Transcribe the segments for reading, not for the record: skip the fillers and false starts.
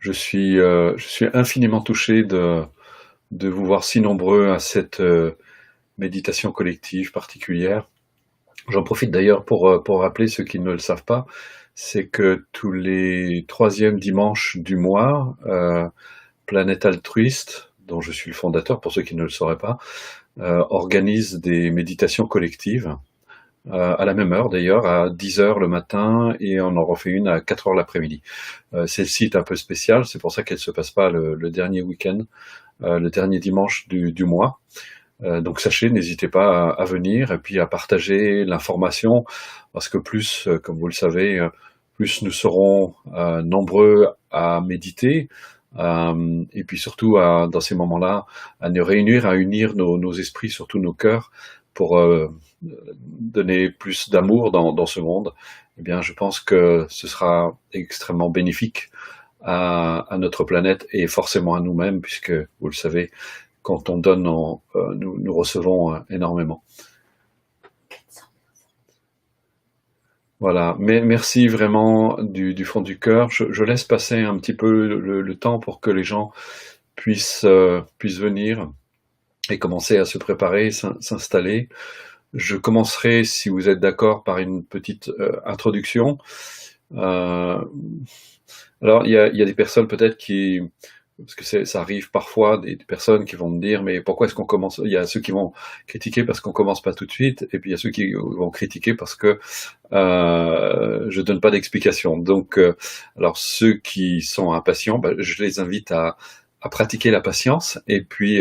Je suis infiniment touché de vous voir si nombreux à cette méditation collective particulière. J'en profite d'ailleurs pour rappeler ceux qui ne le savent pas, c'est que tous les troisièmes dimanches du mois, Planète Altruiste, dont je suis le fondateur pour ceux qui ne le sauraient pas, organise des méditations collectives à la même heure d'ailleurs, à 10 heures le matin, et on en refait une à 4 heures l'après-midi. Celle-ci est un peu spéciale, c'est pour ça qu'elle se passe pas le dernier week-end, le dernier dimanche du mois. Donc sachez, n'hésitez pas à venir et puis à partager l'information, parce que plus, comme vous le savez, plus nous serons nombreux à méditer, et puis surtout dans ces moments-là, à nous réunir, à unir nos esprits, surtout nos cœurs, pour donner plus d'amour dans ce monde. Eh bien, je pense que ce sera extrêmement bénéfique à notre planète et forcément à nous-mêmes, puisque vous le savez, quand on donne, nous recevons énormément. Voilà, mais merci vraiment du fond du cœur. Je laisse passer un petit peu le temps pour que les gens puissent venir et commencer à se préparer, s'installer. Je commencerai, si vous êtes d'accord, par une petite introduction. Alors, il y a des personnes peut-être parce que ça arrive parfois, des personnes qui vont me dire, mais pourquoi est-ce qu'on commence? Il y a ceux qui vont critiquer parce qu'on commence pas tout de suite, et puis il y a ceux qui vont critiquer parce que je donne pas d'explication. Donc, alors ceux qui sont impatients, je les invite à pratiquer la patience, et puis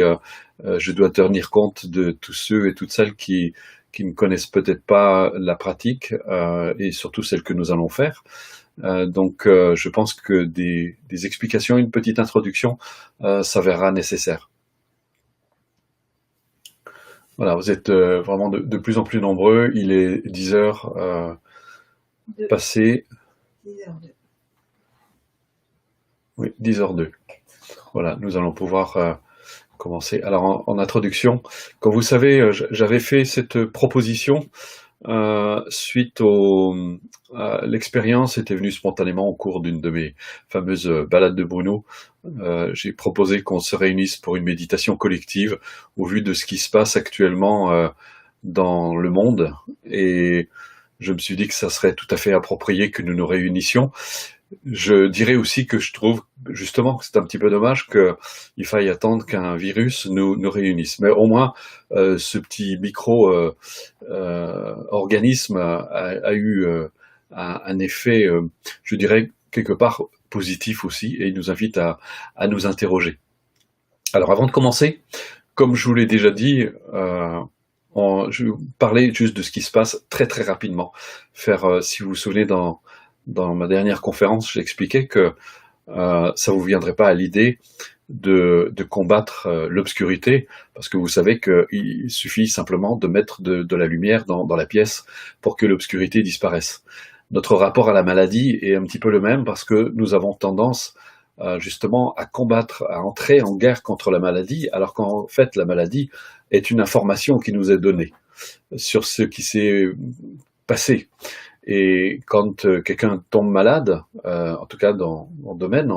je dois tenir compte de tous ceux et toutes celles qui ne connaissent peut-être pas la pratique, et surtout celle que nous allons faire. Donc je pense que des explications, une petite introduction, s'avérera nécessaire. Voilà, vous êtes vraiment de plus en plus nombreux. Il est 10 heures passées. 10h02. Oui, 10h02. Voilà, nous allons pouvoir commencer. Alors en introduction, comme vous savez, j'avais fait cette proposition suite l'expérience était venue spontanément au cours d'une de mes fameuses balades de Bruno. J'ai proposé qu'on se réunisse pour une méditation collective au vu de ce qui se passe actuellement dans le monde, et je me suis dit que ça serait tout à fait approprié que nous nous réunissions. Je dirais aussi que je trouve justement que c'est un petit peu dommage qu'il faille attendre qu'un virus nous réunisse. Mais au moins, ce petit micro-organisme a eu un effet, je dirais, quelque part positif aussi, et il nous invite à nous interroger. Alors avant de commencer, comme je vous l'ai déjà dit, je vais vous parler juste de ce qui se passe très très rapidement. Si vous vous souvenez, dans ma dernière conférence, j'expliquais que ça vous viendrait pas à l'idée de combattre l'obscurité, parce que vous savez qu'il suffit simplement de mettre de la lumière dans la pièce pour que l'obscurité disparaisse. Notre rapport à la maladie est un petit peu le même, parce que nous avons tendance justement à combattre, à entrer en guerre contre la maladie, alors qu'en fait la maladie est une information qui nous est donnée sur ce qui s'est passé. Et quand quelqu'un tombe malade, en tout cas dans mon domaine,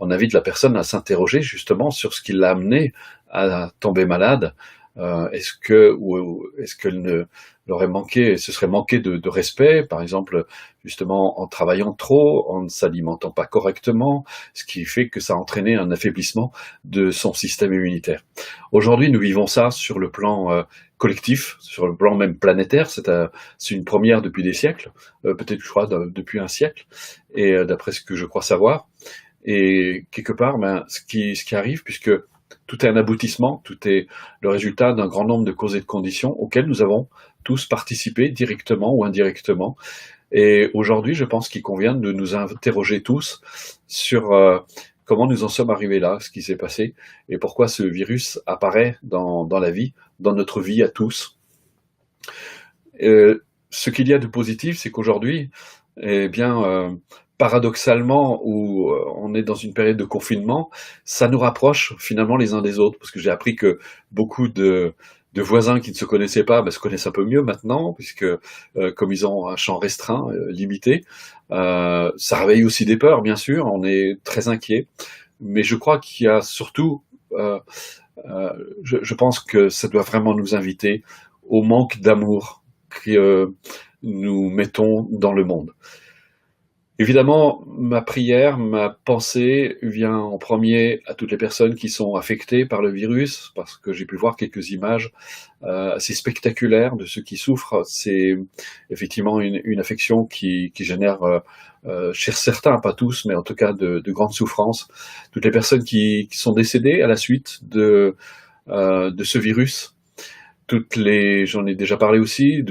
on invite la personne à s'interroger justement sur ce qui l'a amené à tomber malade. Est-ce qu'elle ne l'aurait manqué, ce serait manqué de respect, par exemple, justement en travaillant trop, en ne s'alimentant pas correctement, ce qui fait que ça a entraîné un affaiblissement de son système immunitaire. Aujourd'hui, nous vivons ça sur le plan collectif, sur le plan même planétaire. C'est une première depuis des siècles, peut-être je crois depuis un siècle, et d'après ce que je crois savoir. Et quelque part, ce qui arrive, puisque tout est un aboutissement, tout est le résultat d'un grand nombre de causes et de conditions auxquelles nous avons tous participé, directement ou indirectement. Et aujourd'hui, je pense qu'il convient de nous interroger tous sur comment nous en sommes arrivés là, ce qui s'est passé, et pourquoi ce virus apparaît dans la vie, dans notre vie à tous. Ce qu'il y a de positif, c'est qu'aujourd'hui, eh bien, paradoxalement, où on est dans une période de confinement, ça nous rapproche finalement les uns des autres, parce que j'ai appris que beaucoup de de voisins qui ne se connaissaient pas, se connaissent un peu mieux maintenant, puisque comme ils ont un champ restreint, limité, ça réveille aussi des peurs, bien sûr, on est très inquiet, mais je crois qu'il y a surtout, euh, je pense que ça doit vraiment nous inviter au manque d'amour que nous mettons dans le monde. Évidemment, ma prière, ma pensée vient en premier à toutes les personnes qui sont affectées par le virus, parce que j'ai pu voir quelques images assez spectaculaires de ceux qui souffrent. C'est effectivement une affection qui génère, chez certains, pas tous, mais en tout cas de grandes souffrances. Toutes les personnes qui sont décédées à la suite de ce virus, j'en ai déjà parlé aussi,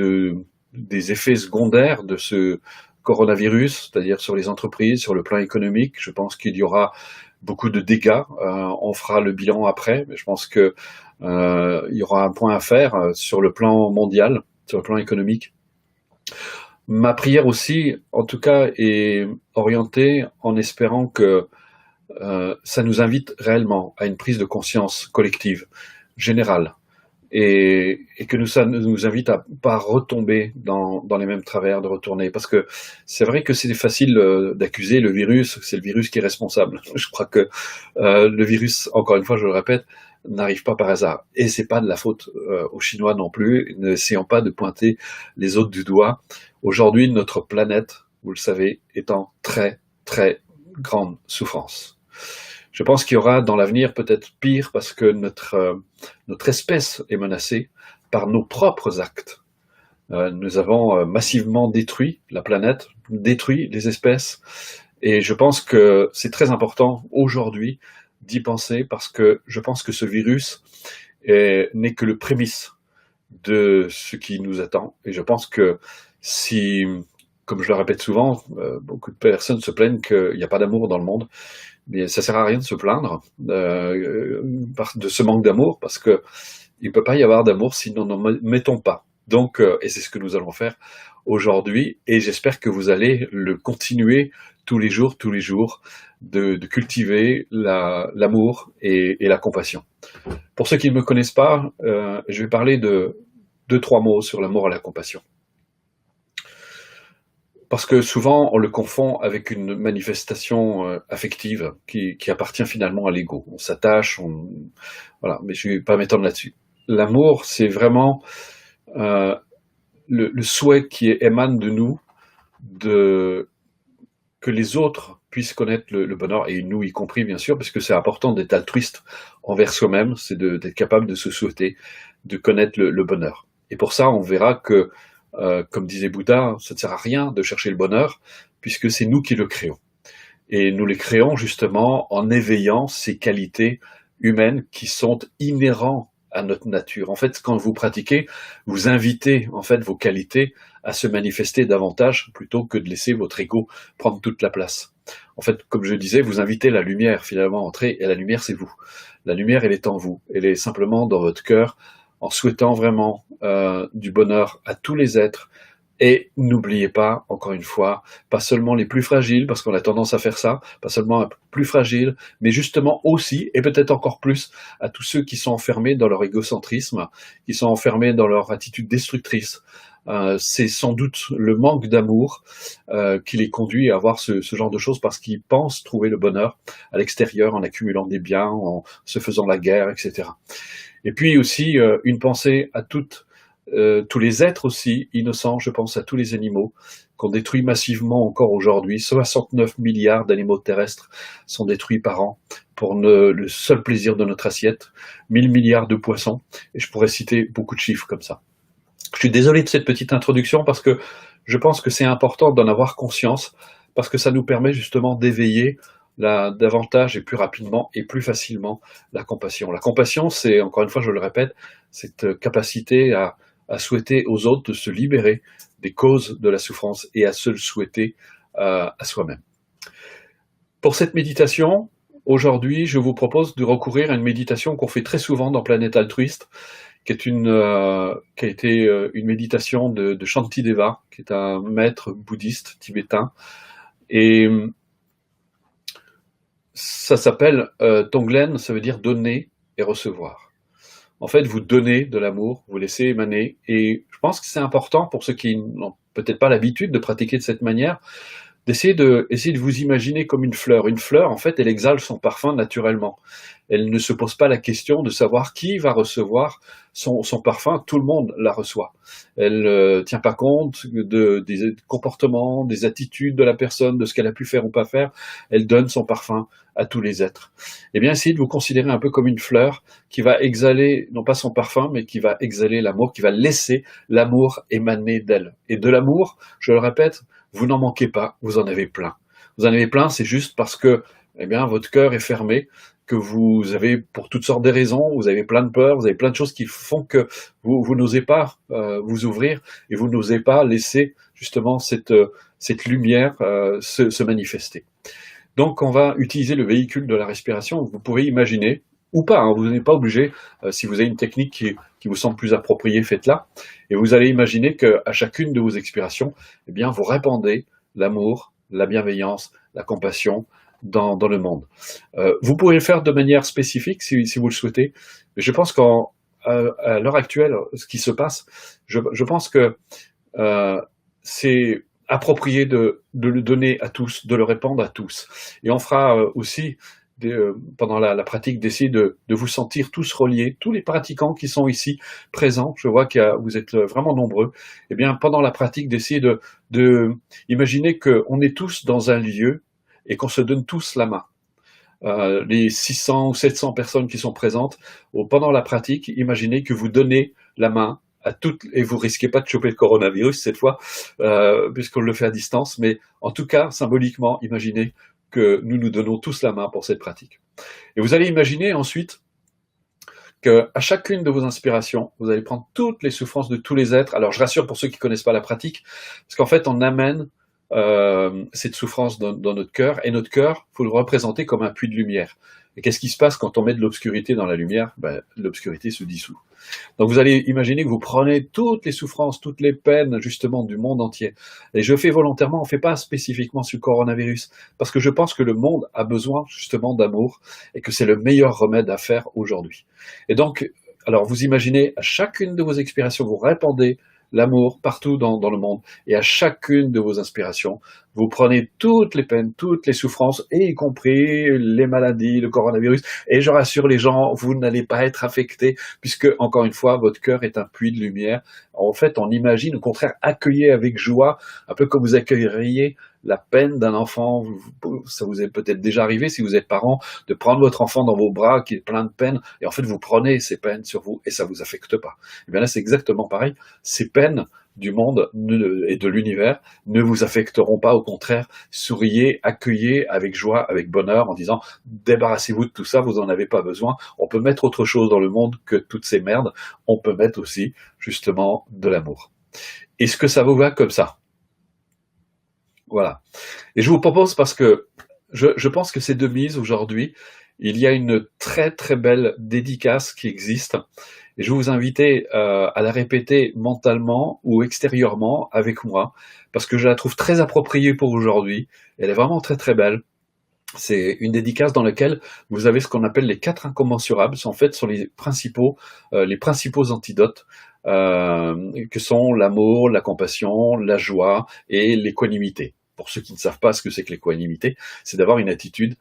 des effets secondaires de ce coronavirus, c'est-à-dire sur les entreprises, sur le plan économique. Je pense qu'il y aura beaucoup de dégâts. On fera le bilan après, mais je pense que il y aura un point à faire sur le plan mondial, sur le plan économique. Ma prière aussi, en tout cas, est orientée en espérant que ça nous invite réellement à une prise de conscience collective, générale, et que ça nous invite à pas retomber dans les mêmes travers, de retourner. Parce que c'est vrai que c'est facile d'accuser le virus, c'est le virus qui est responsable. Je crois que le virus, encore une fois, je le répète, n'arrive pas par hasard. Et c'est pas de la faute aux Chinois non plus. N'essayons pas de pointer les autres du doigt. Aujourd'hui, notre planète, vous le savez, est en très, très grande souffrance. Je pense qu'il y aura dans l'avenir peut-être pire parce que notre espèce est menacée par nos propres actes. Nous avons massivement détruit la planète, détruit les espèces, et je pense que c'est très important aujourd'hui d'y penser parce que je pense que ce virus n'est que le prémisse de ce qui nous attend. Et je pense que si, comme je le répète souvent, beaucoup de personnes se plaignent qu'il n'y a pas d'amour dans le monde, mais ça sert à rien de se plaindre de ce manque d'amour, parce que il ne peut pas y avoir d'amour si nous n'en mettons pas. Donc, et c'est ce que nous allons faire aujourd'hui, et j'espère que vous allez le continuer tous les jours, de cultiver l'amour et la compassion. Pour ceux qui ne me connaissent pas, je vais parler de 2-3 mots sur l'amour et la compassion. Parce que souvent, on le confond avec une manifestation affective qui appartient finalement à l'ego. On s'attache, voilà, mais je ne vais pas m'étendre là-dessus. L'amour, c'est vraiment le souhait qui émane de nous, que les autres puissent connaître le bonheur, et nous y compris bien sûr, parce que c'est important d'être altruiste envers soi-même, c'est d'être capable de se souhaiter, de connaître le bonheur. Et pour ça, on verra que comme disait Bouddha, ça ne sert à rien de chercher le bonheur, puisque c'est nous qui le créons. Et nous les créons justement en éveillant ces qualités humaines qui sont inhérentes à notre nature. En fait, quand vous pratiquez, vous invitez en fait vos qualités à se manifester davantage plutôt que de laisser votre ego prendre toute la place. En fait, comme je disais, vous invitez la lumière finalement à entrer, et la lumière c'est vous. La lumière, elle est en vous, elle est simplement dans votre cœur, en souhaitant vraiment du bonheur à tous les êtres. Et n'oubliez pas, encore une fois, pas seulement les plus fragiles, parce qu'on a tendance à faire ça, pas seulement les plus fragiles, mais justement aussi, et peut-être encore plus, à tous ceux qui sont enfermés dans leur égocentrisme, qui sont enfermés dans leur attitude destructrice. C'est sans doute le manque d'amour qui les conduit à avoir ce genre de choses, parce qu'ils pensent trouver le bonheur à l'extérieur, en accumulant des biens, en se faisant la guerre, etc. Et puis aussi une pensée à tous les êtres aussi innocents, je pense à tous les animaux qu'on détruit massivement encore aujourd'hui. 69 milliards d'animaux terrestres sont détruits par an pour le seul plaisir de notre assiette, 1000 milliards de poissons, et je pourrais citer beaucoup de chiffres comme ça. Je suis désolé de cette petite introduction parce que je pense que c'est important d'en avoir conscience, parce que ça nous permet justement d'éveiller davantage et plus rapidement et plus facilement la compassion. La compassion, c'est, encore une fois, je le répète, cette capacité à souhaiter aux autres de se libérer des causes de la souffrance et à se le souhaiter à soi-même. Pour cette méditation, aujourd'hui, je vous propose de recourir à une méditation qu'on fait très souvent dans Planète Altruiste, qui a été une méditation de Shantideva, qui est un maître bouddhiste tibétain, et ça s'appelle Tonglen, ça veut dire donner et recevoir. en fait, vous donnez de l'amour, vous laissez émaner. Et je pense que c'est important pour ceux qui n'ont peut-être pas l'habitude de pratiquer de cette manière, essayer de vous imaginer comme une fleur. Une fleur, en fait, elle exhale son parfum naturellement. Elle ne se pose pas la question de savoir qui va recevoir son parfum. Tout le monde la reçoit. Elle ne tient pas compte des comportements, des attitudes de la personne, de ce qu'elle a pu faire ou pas faire. Elle donne son parfum à tous les êtres. Eh bien, essayez de vous considérer un peu comme une fleur qui va exhaler, non pas son parfum, mais qui va exhaler l'amour, qui va laisser l'amour émaner d'elle. Et de l'amour, je le répète, vous n'en manquez pas, vous en avez plein. Vous en avez plein, c'est juste parce que eh bien, votre cœur est fermé, que vous avez, pour toutes sortes de raisons, vous avez plein de peurs, vous avez plein de choses qui font que vous n'osez pas vous ouvrir et vous n'osez pas laisser justement cette lumière se manifester. Donc on va utiliser le véhicule de la respiration. Vous pouvez imaginer, ou pas, hein, vous n'êtes pas obligé, si vous avez une technique qui vous semble plus appropriée, faites-la. Et vous allez imaginer qu'à chacune de vos expirations, eh bien, vous répandez l'amour, la bienveillance, la compassion dans le monde. Vous pouvez le faire de manière spécifique si vous le souhaitez, mais je pense à l'heure actuelle, ce qui se passe, je pense que c'est approprié de le donner à tous, de le répandre à tous. Et on fera aussi, pendant la pratique, d'essayer de vous sentir tous reliés, tous les pratiquants qui sont ici présents, je vois vous êtes vraiment nombreux, et bien pendant la pratique, d'essayer de imaginer qu'on est tous dans un lieu et qu'on se donne tous la main. Les 600 ou 700 personnes qui sont présentes, pendant la pratique, imaginez que vous donnez la main à toutes, et vous risquez pas de choper le coronavirus cette fois, puisqu'on le fait à distance, mais en tout cas, symboliquement, imaginez que nous nous donnons tous la main pour cette pratique. Et vous allez imaginer ensuite qu'à chacune de vos inspirations, vous allez prendre toutes les souffrances de tous les êtres. Alors je rassure pour ceux qui ne connaissent pas la pratique, parce qu'en fait on amène cette souffrance dans notre cœur, et notre cœur, il faut le représenter comme un puits de lumière. Et qu'est-ce qui se passe quand on met de l'obscurité dans la lumière? L'obscurité se dissout. Donc vous allez imaginer que vous prenez toutes les souffrances, toutes les peines justement du monde entier. Et je fais volontairement, on ne fait pas spécifiquement sur le coronavirus, parce que je pense que le monde a besoin justement d'amour, et que c'est le meilleur remède à faire aujourd'hui. Et donc, alors vous imaginez, à chacune de vos expirations, vous répandez l'amour partout dans le monde, et à chacune de vos inspirations, vous prenez toutes les peines, toutes les souffrances, et y compris les maladies, le coronavirus, et je rassure les gens, vous n'allez pas être affectés, puisque, encore une fois, votre cœur est un puits de lumière. En fait, on imagine, au contraire, accueillez avec joie, un peu comme vous accueilleriez la peine d'un enfant. Ça vous est peut-être déjà arrivé, si vous êtes parent, de prendre votre enfant dans vos bras qui est plein de peine, et en fait vous prenez ces peines sur vous, et ça vous affecte pas. Et bien là c'est exactement pareil, ces peines du monde et de l'univers ne vous affecteront pas, au contraire, souriez, accueillez avec joie, avec bonheur, en disant débarrassez-vous de tout ça, vous en avez pas besoin, on peut mettre autre chose dans le monde que toutes ces merdes, on peut mettre aussi justement de l'amour. Est-ce que ça vous va comme ça? Voilà. Et je vous propose, parce que je pense que c'est de mise aujourd'hui, il y a une très très belle dédicace qui existe, et je vais vous inviter à la répéter mentalement ou extérieurement avec moi, parce que je la trouve très appropriée pour aujourd'hui, elle est vraiment très très belle. C'est une dédicace dans laquelle vous avez ce qu'on appelle les 4 incommensurables, en fait sont les principaux antidotes, que sont l'amour, la compassion, la joie et l'équanimité. Pour ceux qui ne savent pas ce que c'est que l'équanimité, c'est d'avoir une attitude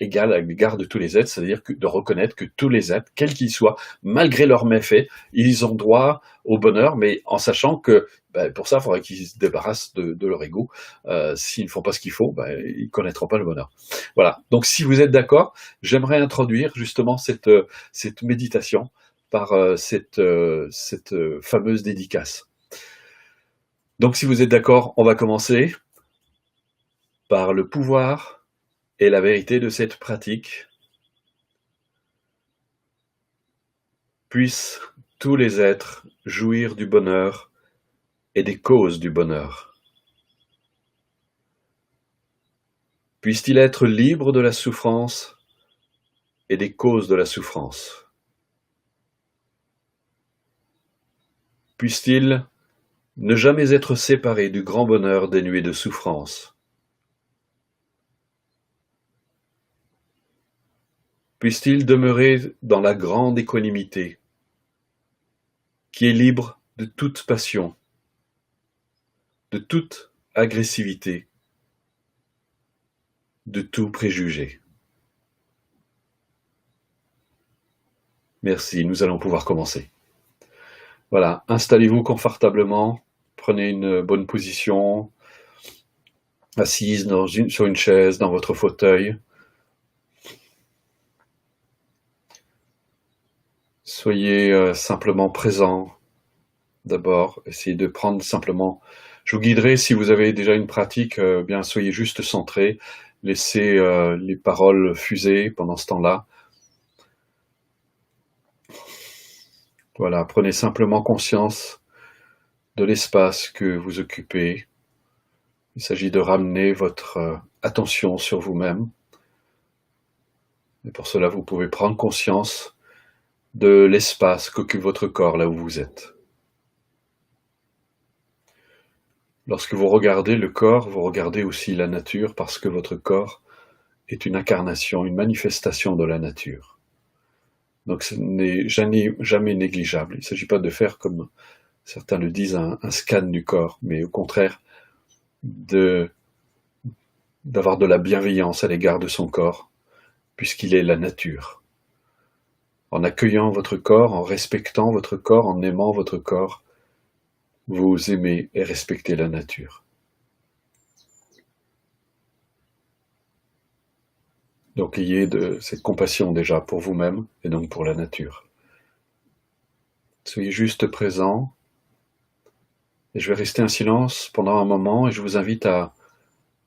égale à l'égard de tous les êtres, c'est-à-dire de reconnaître que tous les êtres, quels qu'ils soient, malgré leurs méfaits, ils ont droit au bonheur, mais en sachant que pour ça, il faudrait qu'ils se débarrassent de leur ego. S'ils ne font pas ce qu'il faut, ils ne connaîtront pas le bonheur. Voilà, donc si vous êtes d'accord, j'aimerais introduire justement cette méditation par cette fameuse dédicace. Donc si vous êtes d'accord, on va commencer par le pouvoir et la vérité de cette pratique. Puissent tous les êtres jouir du bonheur et des causes du bonheur. Puisse-t-il être libre de la souffrance et des causes de la souffrance. Puisse-t-il ne jamais être séparé du grand bonheur dénué de souffrance. Puisse-t-il demeurer dans la grande équanimité qui est libre de toute passion, de toute agressivité, de tout préjugé. Merci, nous allons pouvoir commencer. Voilà, installez-vous confortablement, prenez une bonne position, assise sur une chaise, dans votre fauteuil. Soyez simplement présent. D'abord, essayez de prendre simplement. Je vous guiderai si vous avez déjà une pratique, bien soyez juste centré, laissez les paroles fuser pendant ce temps-là. Voilà, prenez simplement conscience de l'espace que vous occupez. Il s'agit de ramener votre attention sur vous-même. Et pour cela, vous pouvez prendre conscience de l'espace qu'occupe votre corps là où vous êtes. Lorsque vous regardez le corps, vous regardez aussi la nature parce que votre corps est une incarnation, une manifestation de la nature. Donc ce n'est jamais négligeable. Il ne s'agit pas de faire, comme certains le disent, un scan du corps, mais au contraire d'avoir de la bienveillance à l'égard de son corps, puisqu'il est la nature. En accueillant votre corps, en respectant votre corps, en aimant votre corps, vous aimez et respectez la nature. Donc ayez de cette compassion déjà pour vous-même et donc pour la nature. Soyez juste présent. Et je vais rester en silence pendant un moment et je vous invite à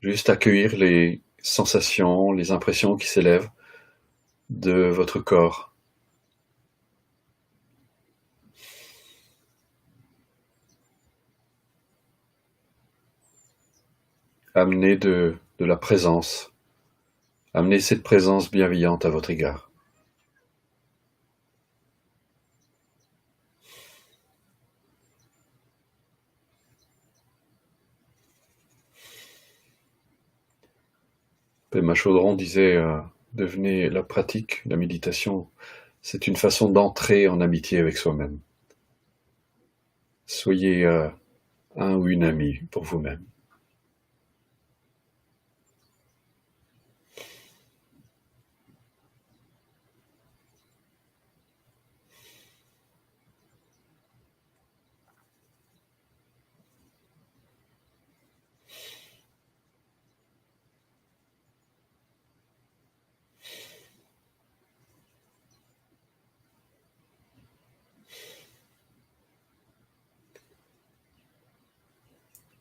juste accueillir les sensations, les impressions qui s'élèvent de votre corps. Amenez de la présence. Amenez cette présence bienveillante à votre égard. Pema Chodron disait devenez la pratique, la méditation, c'est une façon d'entrer en amitié avec soi-même. Soyez un ou une amie pour vous-même.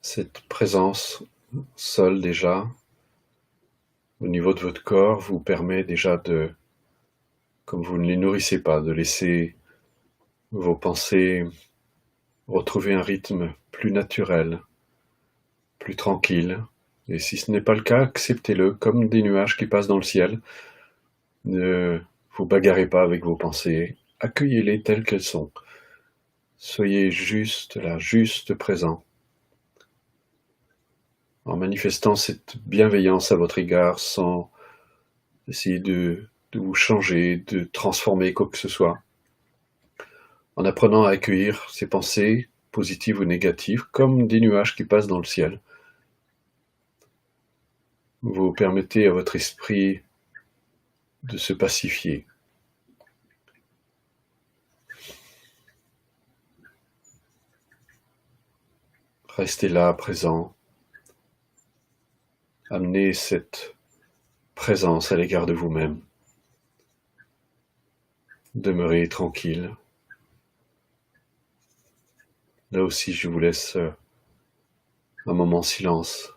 Cette présence seule déjà, au niveau de votre corps, vous permet déjà de, comme vous ne les nourrissez pas, de laisser vos pensées retrouver un rythme plus naturel, plus tranquille. Et si ce n'est pas le cas, acceptez-le comme des nuages qui passent dans le ciel. Ne vous bagarrez pas avec vos pensées, accueillez-les telles qu'elles sont. Soyez juste là, juste présent, en manifestant cette bienveillance à votre égard sans essayer de vous changer, de transformer quoi que ce soit. En apprenant à accueillir ces pensées, positives ou négatives, comme des nuages qui passent dans le ciel. Vous permettez à votre esprit de se pacifier. Restez là, présent. Amenez cette présence à l'égard de vous-même. Demeurez tranquille. Là aussi, je vous laisse un moment silence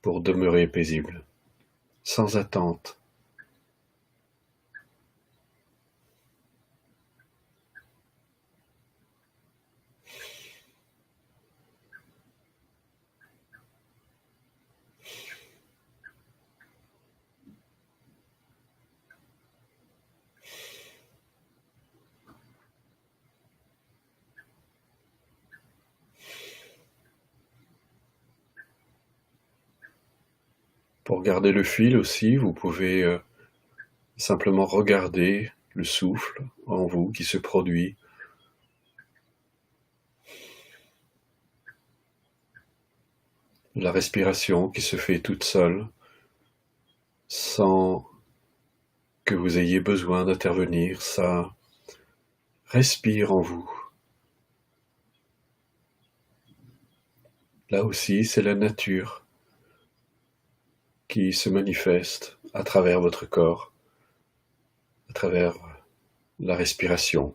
pour demeurer paisible, sans attente. Pour garder le fil aussi, vous pouvez simplement regarder le souffle en vous qui se produit la respiration qui se fait toute seule, sans que vous ayez besoin d'intervenir, ça respire en vous. Là aussi, c'est la nature qui se manifeste à travers votre corps, à travers la respiration.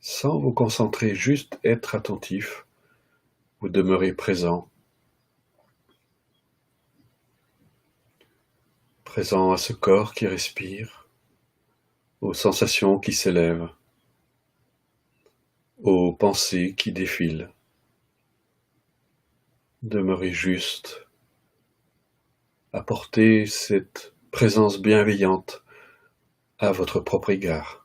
Sans vous concentrer, juste être attentif, vous demeurez présent, présent à ce corps qui respire, aux sensations qui s'élèvent, aux pensées qui défilent. Demeurez juste, apportez cette présence bienveillante à votre propre égard.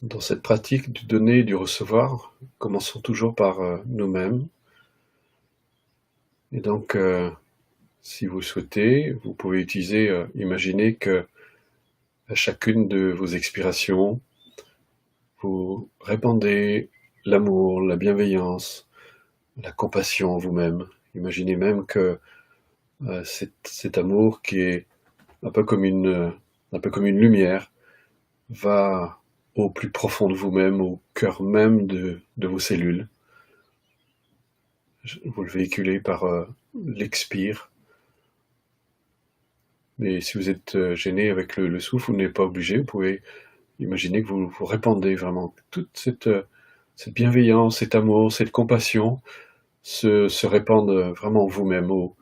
Dans cette pratique du donner et du recevoir, commençons toujours par nous-mêmes. Et donc, si vous souhaitez, vous pouvez utiliser, imaginer que à chacune de vos expirations, vous répandez l'amour, la bienveillance, la compassion en vous-même. Imaginez même que cet amour qui est un peu comme une lumière va au plus profond de vous-même, au cœur même de vos cellules. Vous le véhiculez par l'expire. Mais si vous êtes gêné avec le souffle, vous n'êtes pas obligé. Vous pouvez imaginer que vous répandez vraiment toute cette bienveillance, cet amour, cette compassion se répandent vraiment en vous-même, au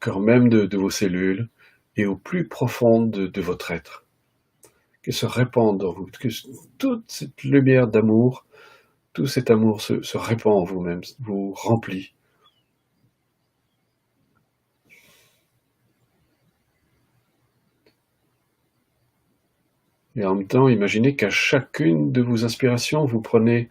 cœur même de vos cellules et au plus profond de votre être. Que se répandent en vous, que toute cette lumière d'amour, tout cet amour se répand en vous-même, vous remplit. Et en même temps, imaginez qu'à chacune de vos inspirations, vous prenez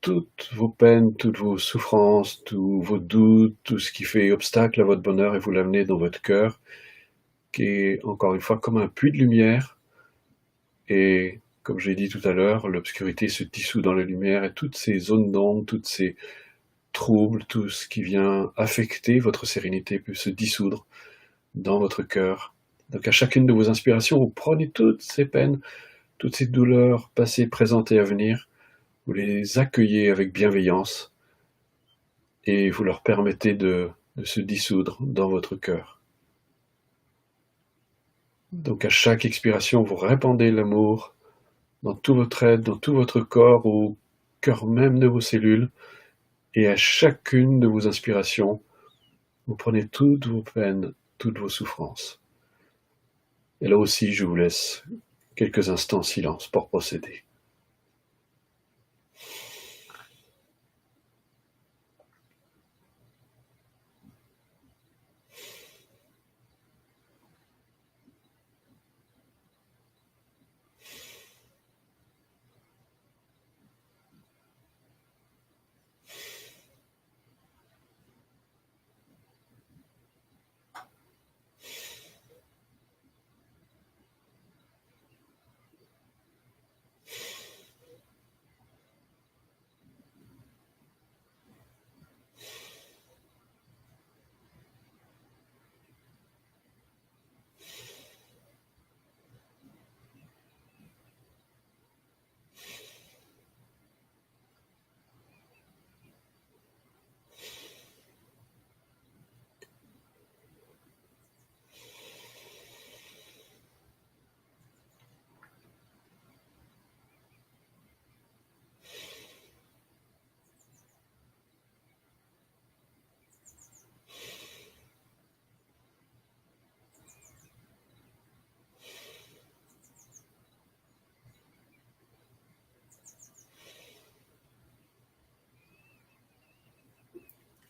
toutes vos peines, toutes vos souffrances, tous vos doutes, tout ce qui fait obstacle à votre bonheur et vous l'amenez dans votre cœur, qui est encore une fois comme un puits de lumière. Et comme j'ai dit tout à l'heure, l'obscurité se dissout dans la lumière et toutes ces zones d'ombre, toutes ces troubles, tout ce qui vient affecter votre sérénité peut se dissoudre dans votre cœur. Donc à chacune de vos inspirations, vous prenez toutes ces peines, toutes ces douleurs passées, présentes et à venir, vous les accueillez avec bienveillance et vous leur permettez de se dissoudre dans votre cœur. Donc à chaque expiration, vous répandez l'amour dans tout votre être, dans tout votre corps, au cœur même de vos cellules, et à chacune de vos inspirations, vous prenez toutes vos peines, toutes vos souffrances. Et là aussi, je vous laisse quelques instants en silence pour procéder.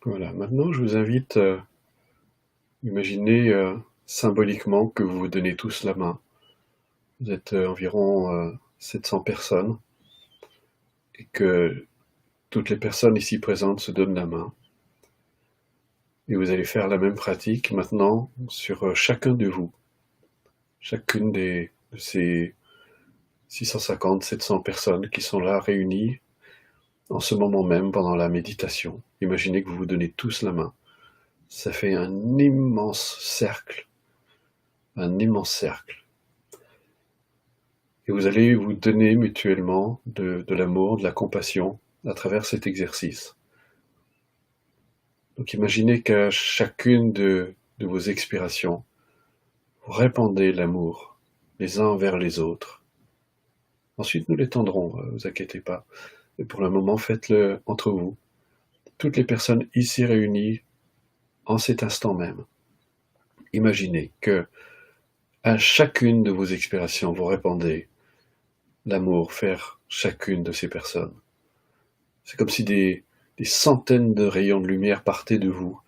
Voilà, maintenant je vous invite, imaginez symboliquement que vous vous donnez tous la main. Vous êtes environ 700 personnes et que toutes les personnes ici présentes se donnent la main. Et vous allez faire la même pratique maintenant sur chacun de vous, chacune de ces 650, 700 personnes qui sont là réunies en ce moment même pendant la méditation. Imaginez que vous vous donnez tous la main. Ça fait un immense cercle, un immense cercle. Et vous allez vous donner mutuellement de l'amour, de la compassion à travers cet exercice. Donc imaginez qu'à chacune de vos expirations, vous répandez l'amour les uns envers les autres. Ensuite, nous l'étendrons, ne vous inquiétez pas. Et pour le moment, faites-le entre vous. Toutes les personnes ici réunies en cet instant même. Imaginez que à chacune de vos expirations, vous répandez l'amour vers chacune de ces personnes. C'est comme si des centaines de rayons de lumière partaient de vous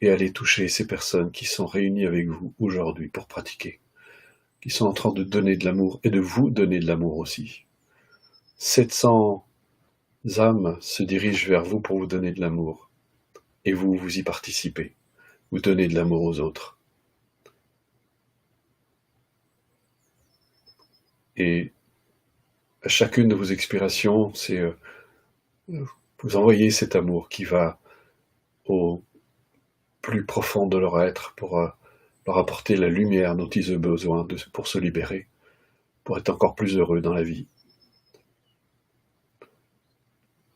et allaient toucher ces personnes qui sont réunies avec vous aujourd'hui pour pratiquer, qui sont en train de donner de l'amour et de vous donner de l'amour aussi. 700 âmes se dirigent vers vous pour vous donner de l'amour et vous y participez, vous donnez de l'amour aux autres. Et à chacune de vos expirations, c'est vous envoyez cet amour qui va au plus profond de leur être pour leur apporter la lumière dont ils ont besoin pour se libérer, pour être encore plus heureux dans la vie.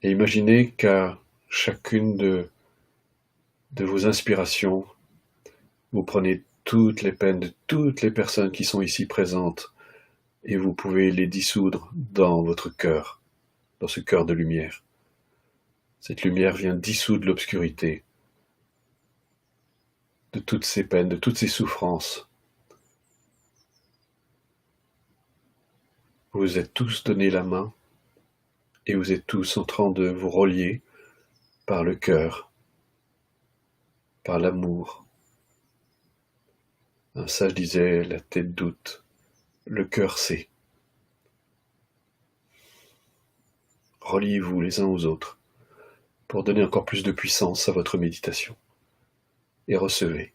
Et imaginez qu'à chacune de vos inspirations, vous prenez toutes les peines de toutes les personnes qui sont ici présentes et vous pouvez les dissoudre dans votre cœur, dans ce cœur de lumière. Cette lumière vient dissoudre l'obscurité de toutes ces peines, de toutes ces souffrances. Vous vous êtes tous donné la main et vous êtes tous en train de vous relier par le cœur, par l'amour. Un sage disait, la tête doute, le cœur sait. Reliez-vous les uns aux autres pour donner encore plus de puissance à votre méditation. Et recevez.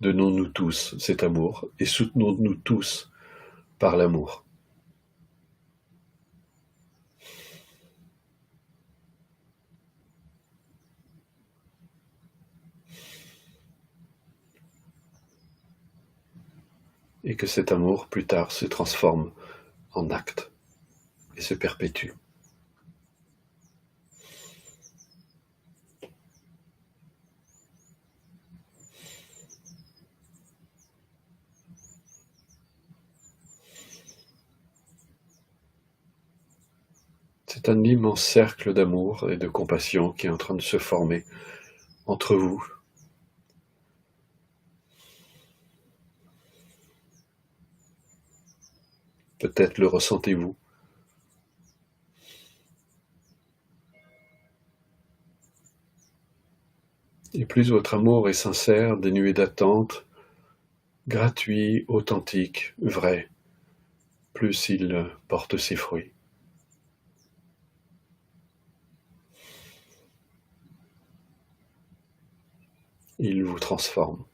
Donnons-nous tous cet amour et soutenons-nous tous par l'amour. Et que cet amour, plus tard, se transforme en acte et se perpétue. C'est un immense cercle d'amour et de compassion qui est en train de se former entre vous. Peut-être le ressentez-vous. Et plus votre amour est sincère, dénué d'attente, gratuit, authentique, vrai, plus il porte ses fruits. Il vous transforme,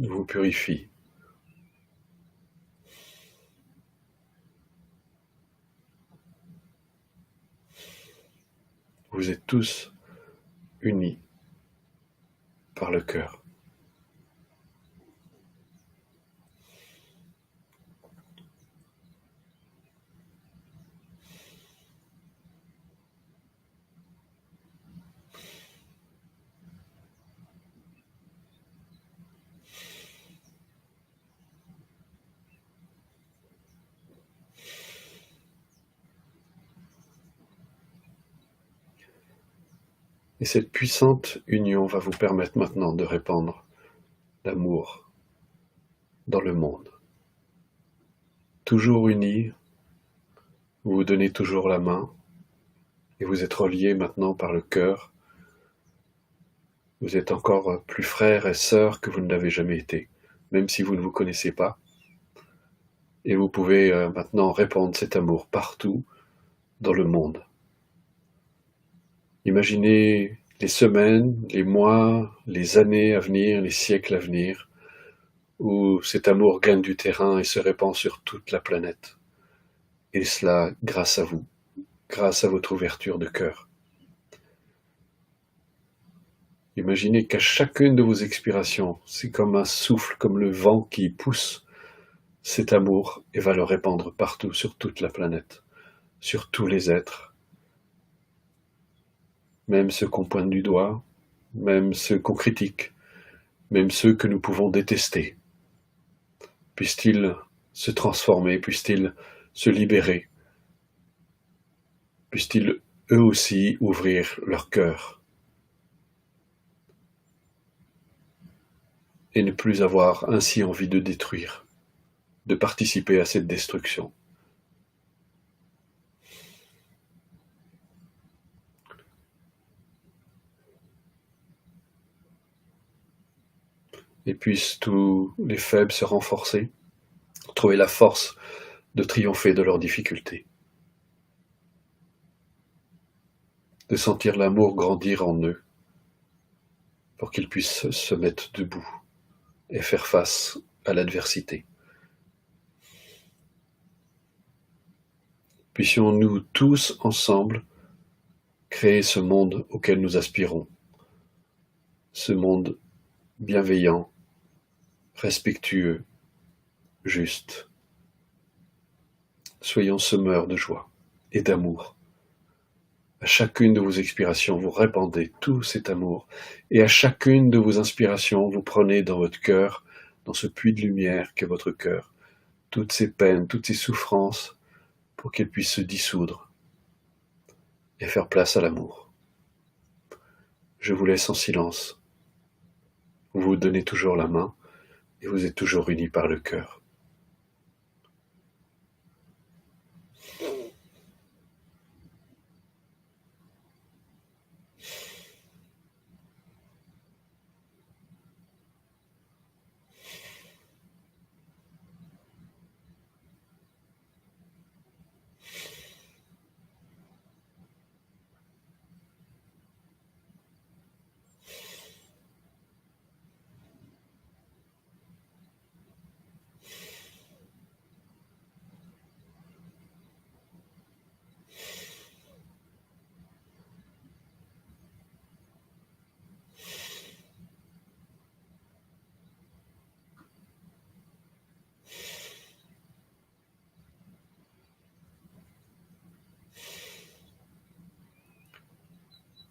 vous purifie. Vous êtes tous unis par le cœur. Et cette puissante union va vous permettre maintenant de répandre l'amour dans le monde. Toujours unis, vous vous donnez toujours la main, et vous êtes reliés maintenant par le cœur. Vous êtes encore plus frères et sœurs que vous ne l'avez jamais été, même si vous ne vous connaissez pas. Et vous pouvez maintenant répandre cet amour partout dans le monde. Imaginez les semaines, les mois, les années à venir, les siècles à venir, où cet amour gagne du terrain et se répand sur toute la planète. Et cela grâce à vous, grâce à votre ouverture de cœur. Imaginez qu'à chacune de vos expirations, c'est comme un souffle, comme le vent qui pousse cet amour et va le répandre partout sur toute la planète, sur tous les êtres, même ceux qu'on pointe du doigt, même ceux qu'on critique, même ceux que nous pouvons détester. Puissent-ils se transformer, puissent-ils se libérer, puissent-ils eux aussi ouvrir leur cœur et ne plus avoir ainsi envie de détruire, de participer à cette destruction. Et puissent tous les faibles se renforcer, trouver la force de triompher de leurs difficultés, de sentir l'amour grandir en eux pour qu'ils puissent se mettre debout et faire face à l'adversité. Puissions-nous tous ensemble créer ce monde auquel nous aspirons, ce monde bienveillant, respectueux, juste. Soyons semeurs de joie et d'amour. À chacune de vos expirations, vous répandez tout cet amour, et à chacune de vos inspirations, vous prenez dans votre cœur, dans ce puits de lumière qu'est votre cœur, toutes ces peines, toutes ces souffrances, pour qu'elles puissent se dissoudre et faire place à l'amour. Je vous laisse en silence. Vous vous donnez toujours la main, et vous êtes toujours unis par le cœur.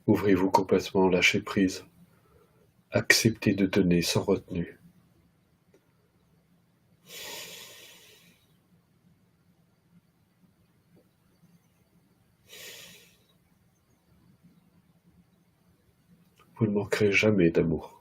Ouvrez-vous complètement, lâchez prise. Acceptez de donner sans retenue. Vous ne manquerez jamais d'amour.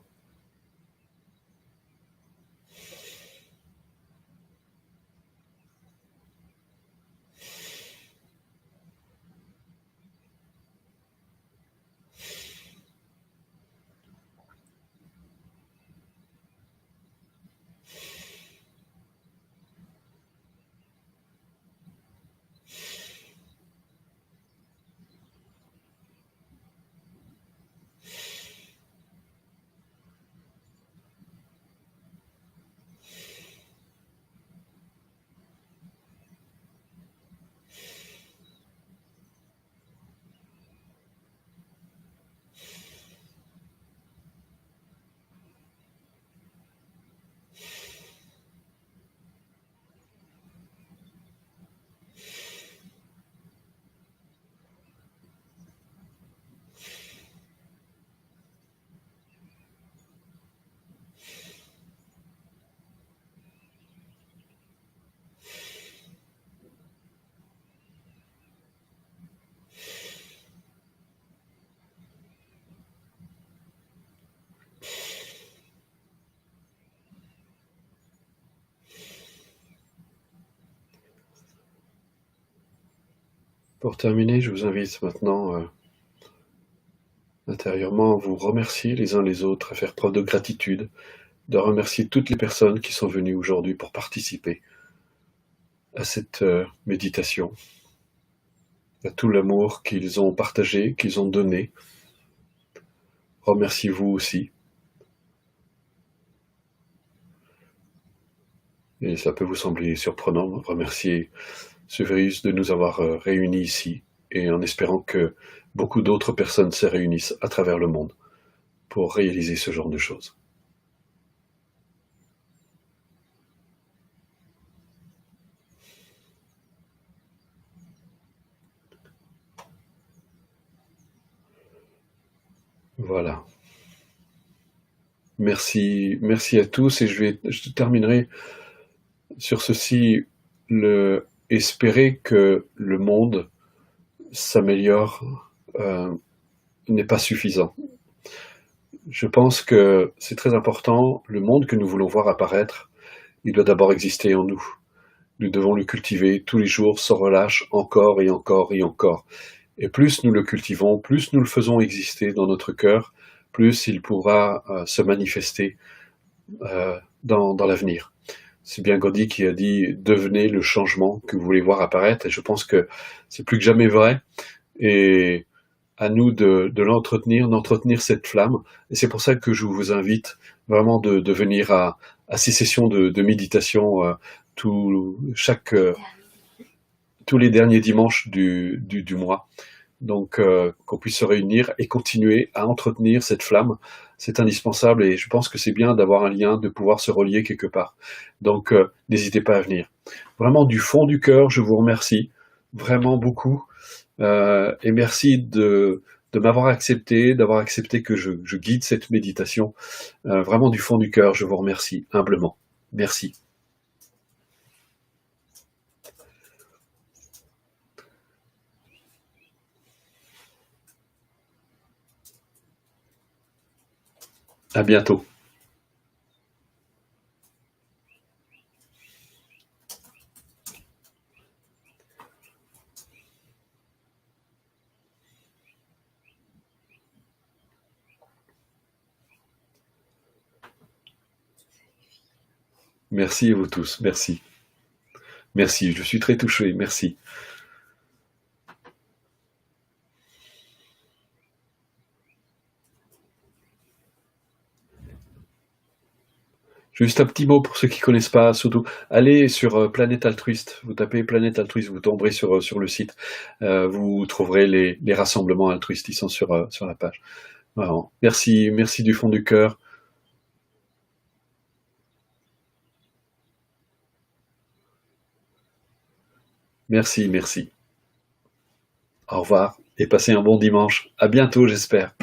Pour terminer, je vous invite maintenant intérieurement à vous remercier les uns les autres, à faire preuve de gratitude, de remercier toutes les personnes qui sont venues aujourd'hui pour participer à cette méditation, à tout l'amour qu'ils ont partagé, qu'ils ont donné. Remerciez-vous aussi. Et ça peut vous sembler surprenant, remercier Séverus de nous avoir réunis ici, et en espérant que beaucoup d'autres personnes se réunissent à travers le monde pour réaliser ce genre de choses. Voilà. Merci à tous, et je terminerai sur ceci, espérer que le monde s'améliore n'est pas suffisant. Je pense que c'est très important, le monde que nous voulons voir apparaître, il doit d'abord exister en nous. Nous devons le cultiver tous les jours sans relâche, encore et encore et encore. Et plus nous le cultivons, plus nous le faisons exister dans notre cœur, plus il pourra se manifester dans l'avenir. C'est bien Gandhi qui a dit « Devenez le changement que vous voulez voir apparaître », et je pense que c'est plus que jamais vrai, et à nous de d'entretenir cette flamme, et c'est pour ça que je vous invite vraiment de venir à ces sessions de méditation tous les derniers dimanches du mois. Donc qu'on puisse se réunir et continuer à entretenir cette flamme, c'est indispensable, et je pense que c'est bien d'avoir un lien, de pouvoir se relier quelque part. Donc n'hésitez pas à venir. Vraiment du fond du cœur, je vous remercie vraiment beaucoup, et merci de m'avoir accepté, d'avoir accepté que je guide cette méditation. Vraiment du fond du cœur, je vous remercie humblement. Merci. À bientôt. Merci à vous tous, merci. Merci, je suis très touché, merci. Juste un petit mot pour ceux qui connaissent pas, surtout, allez sur Planète Altruiste, vous tapez Planète Altruiste, vous tomberez sur le site, vous trouverez les rassemblements altruistes, ils sont sur la page. Vraiment. Merci du fond du cœur. Merci. Au revoir et passez un bon dimanche. À bientôt, j'espère.